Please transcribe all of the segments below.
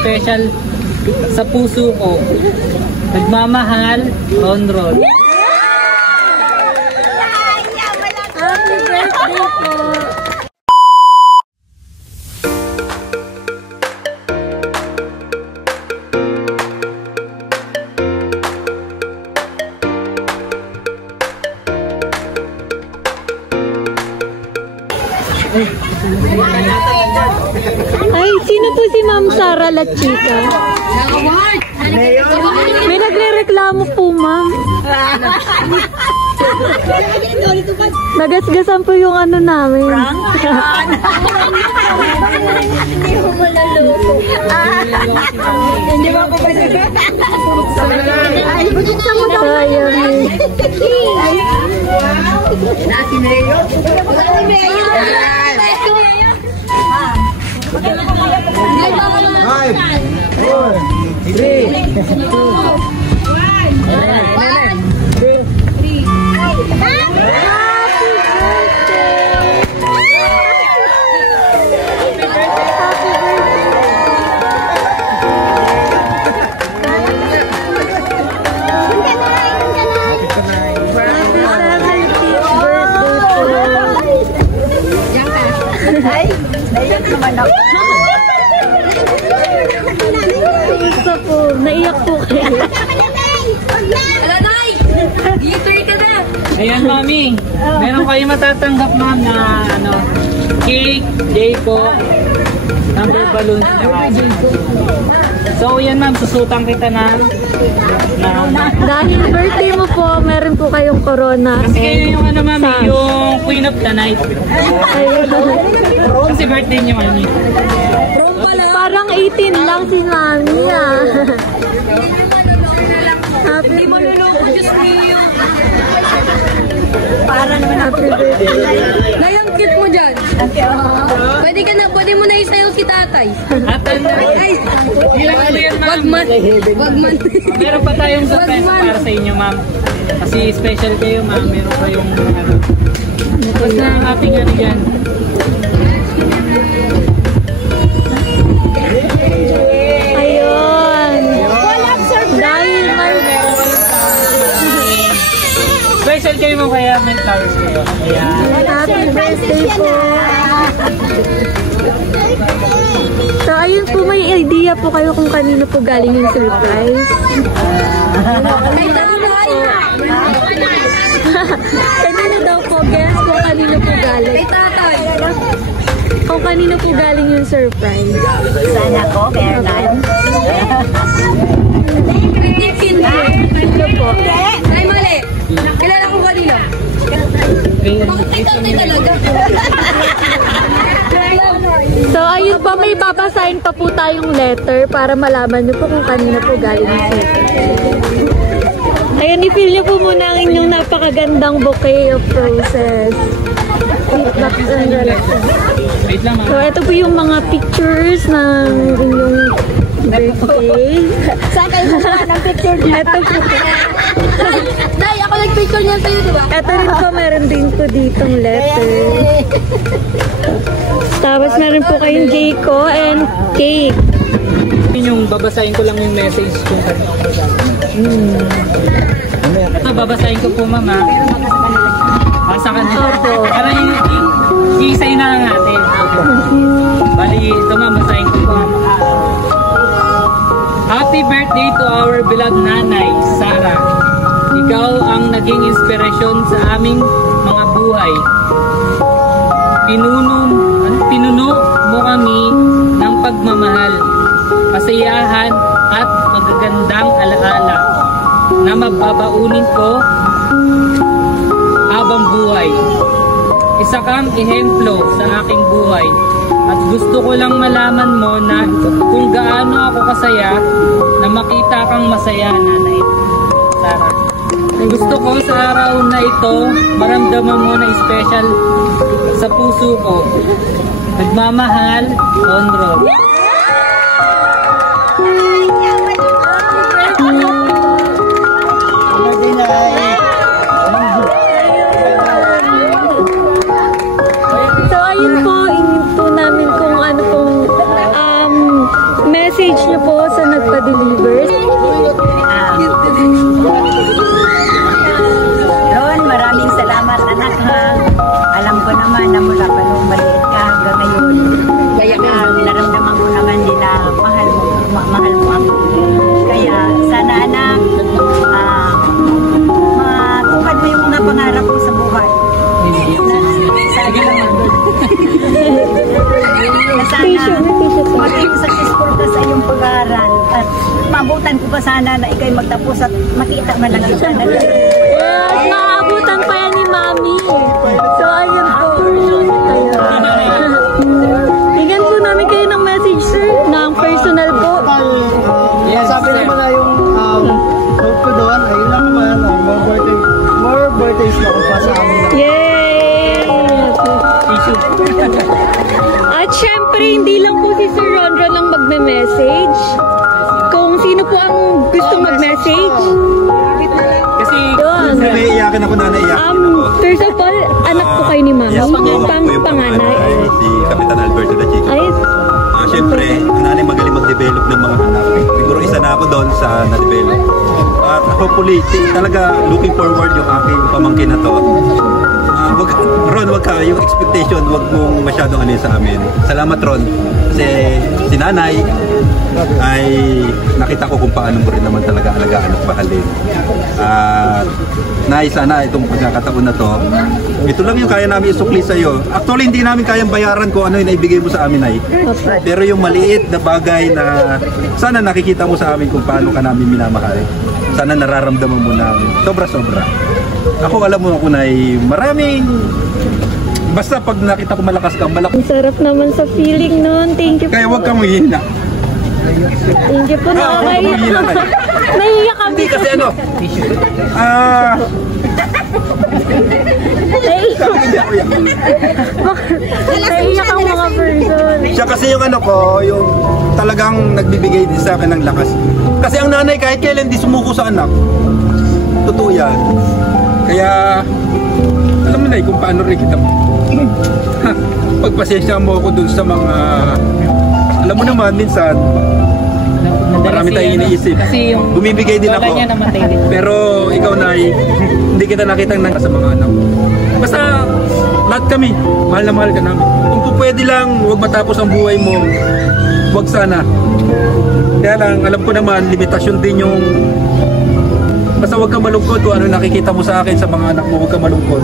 special sa puso ko. Nagmamahal, Ronron. Happy birthday po! Ay, sino po si Ma'am Sara La Chica? May nagre-reklamo po, Ma'am. Nagasgasan po yung ano namin. Hindi mo malaluto. Hindi ba ako ba siya? Sayang. Nasi Mayo. Nasi Mayo. Five, 4, 3, 2, Gusto po, naiyak po kayo. Alanay! Glitter ka na! Ayan, Mami. Meron kayo matatanggap, Ma'am, na ano, cake, Jayco, number balloons. So, yan, Ma'am. Susutan kita na Dahil birthday mo po, meron po kayong corona. kasi kayo yung ano, Mami, yung Queen of the Night. Kasi birthday niyo, Mami. Parang 18 lang si Mami ah. Hindi mo nuloko, Diyos niyo. Para naman happy birthday. Nayang cute mo dyan. Pwede mo na isayaw si tatay. At ano, ilang ano yan, Ma'am? Wag man. Meron pa tayong surprise para sa inyo, Ma'am. Kasi special kayo, Ma'am. Meron pa yung ano. Basta ang ating ano yan. Ayun. Dahil Special kayo mo kaya may flowers kayo. Ayan. happy birthday po. So ayun po, may idea po kayo kung kanino po galing yung surprise. Kanino daw po, guess kung kanino po galing. Kay tatay. Kung kanino po galing yung surprise. Sana ko, Bernard. Ito po. Ay, mali. Kilala ko kanino. Ikaw talaga. So ayun po, may babasahin pa po tayong letter para malaman nyo po kung kanino po galing yung surprise. Ayun, i-feel nyo po muna ang inyong napakagandang bouquet of roses. Wait lang, So Ma'am. ito po yung mga pictures ng inyong birthday. Saan kayo saan ng picture niya? Ito po. Day, ako nag-picture niya sa'yo, diba? Ito rin po, meron din po ditong letter. Tapos meron po kayong Jayco and cake. Yung babasahin ko lang yung message kung kanino ko galing. Ito, babasahin ko po, Ma'am. Para sa kanila. Opo. Para yung i-isay na lang natin. Bali, ito, Ma'am, basahin ko po. Happy birthday to our beloved nanay, Sarah. Ikaw ang naging inspirasyon sa aming mga buhay. Pinuno mo kami ng pagmamahal, kasayahan at magagandang alaala na mababaunin ko habang buhay. Isa kang ehemplo sa aking buhay at gusto ko lang malaman mo na kung gaano ako kasaya na makita kang masaya, Nanay Sarah. Gusto ko sa araw na ito maramdaman mo na special sa puso ko. Nagmamahal, Ronron. So ayun po, ingin po namin kung ano pong message niyo po sa nagpa-deliver? Ron, maraming salamat anak ha. Alam ko naman na mula pa nung maliit ka hanggang ngayon. Kaya naramdaman ko naman din na mahal mo ako. Kaya sana anak, matupad mo yung mga pangarap ko sa buhay. Sana maging successful ka sa iyong pag-aaral at maabutan ko pa sana na ikay magtapos at makita man lang kita. Yes, maabutan pa yan ni Mami. So, ayun po. Bigyan po namin kayo ng message, sir, ng personal po. Yes, sabi naman na yung hope ko doon, ayun lang naman, more birthdays na ako pa sa amin. Yay! At syempre, hindi lang po si Sir Ronron lang magme-message. Kung sino po ang gusto mag-message. Kasi Yun. Naiiyakan ako na naiiyakan ako. First of all, anak po kayo ni Mami. Yes, po, ako po yung Panganay. si Kapitan Alberto da Chico. Ay, Siyempre, ang nanay magaling mag-develop ng mga anak. Siguro isa na ako doon sa na-develop. At hopefully, talaga looking forward yung aking pamangkin na to. Ron, wag ka, yung expectation, wag mong masyadong ano sa amin. Salamat Ron, kasi si nanay ay nakita ko kung paano mo rin naman talaga alagaan at mahalin. Nay, sana itong pagkakataon na to, ito lang yung kaya namin isukli sa iyo. Actually, hindi namin kayang bayaran kung ano yung naibigay mo sa amin, Nay. Pero yung maliit na bagay na sana nakikita mo sa amin kung paano ka namin minamahal. Sana nararamdaman mo na sobra-sobra. Ako, alam mo ako, Nay, maraming... Basta pag nakita ko malakas ka, ang sarap naman sa feeling nun. Thank you po. Kaya huwag kang mahihina. Thank you po. Nakakaiyak. Naiiyak kami. Hindi kasi ano, naiiyak ang mga person. siya kasi yung ano ko, yung talagang nagbibigay din sa akin ng lakas. Kasi ang nanay kahit kailan di sumuko sa anak. Totoo yan. Kaya, alam mo na kung paano rin kita. Pagpasensya mo ako dun sa mga, alam mo naman, minsan, marami tayong iniisip. Kasi yung bumibigay din ako. niya namatay din. Pero ikaw, Nay, hindi kita nakitang nang sa mga anak. Basta lahat kami, mahal na mahal ka namin. Kung pwede lang, huwag matapos ang buhay mo. Huwag sana. Kaya lang, alam ko naman, limitasyon din yung... Basta huwag kang malungkot kung ano nakikita mo sa akin sa mga anak mo, huwag kang malungkot.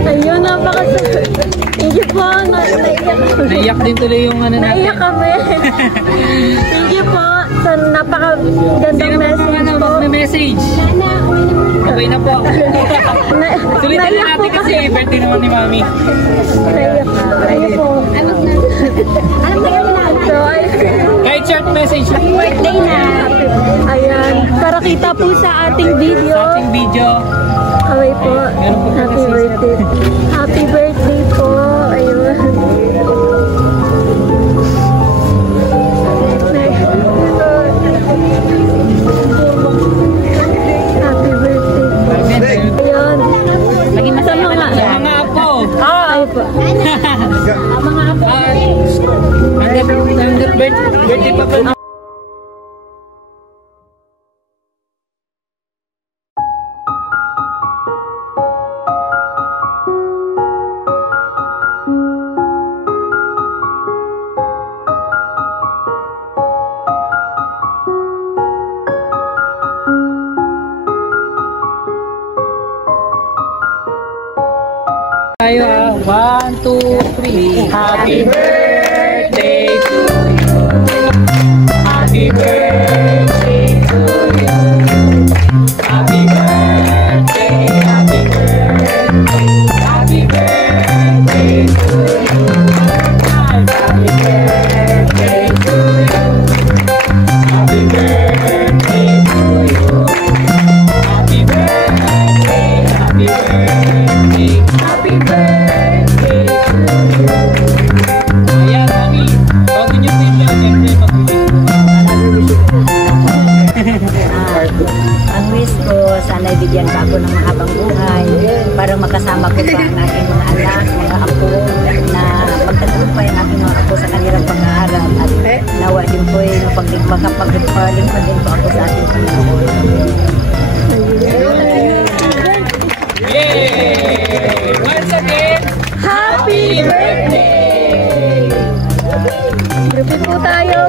Ayun, napakasarap. Thank you po. Naiyak din tuloy yung ano natin. Naiyak kami. Thank you po sa napakagandang message po. Message. Okay na po. Sulitin na natin kasi birthday naman ni Mami. Naiyak po. Alam mo yun na. So, Kahit short message. Birthday na. ayan. Para kita po sa ating video. Sa ating video. Okay po. Happy birthday. Happy birthday po. Ayun. Happy birthday po. Ayun. Naging masaya Sa ka na. mga- Mga apo. Ay po. Mga apo. Hanggang birthday pa pa. Tayo 1, 2, 3. Happy birthday to you. Happy birthday to you. Happy birthday, happy birthday. Happy birthday to you. Happy birthday to you. Happy birthday to you. Happy birthday, happy birthday. Happy birthday to you. Ayan, Mami. Bago nyo po yung siyempre Ang wish ko, sana bigyan ka ako ng mahabang buhay para makasama ko pa ang aking mga anak, mga apo na magkatagumpay ang aking mga apo sa kanilang pag-aaral at nawa din po yung pagligtas makapagpalingkod din po ako sa ating Panginoon. Yay! Once again, Happy birthday! Repeat po tayo.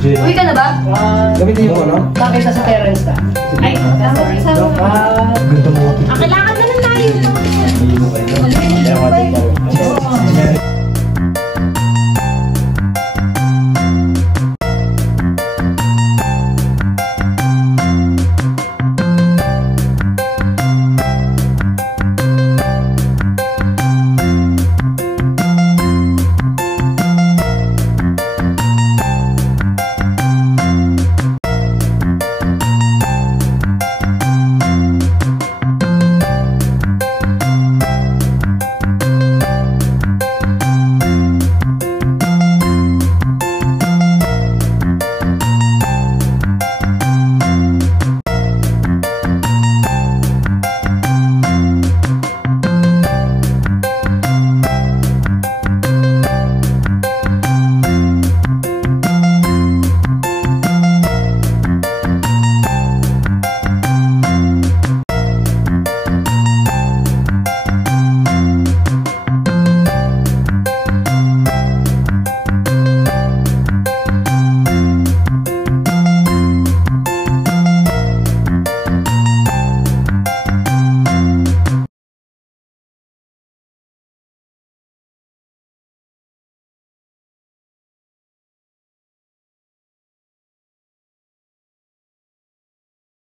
Uwi ka na ba? Gamitin mo, no? Bakit sa parents ka? Ay, sorry.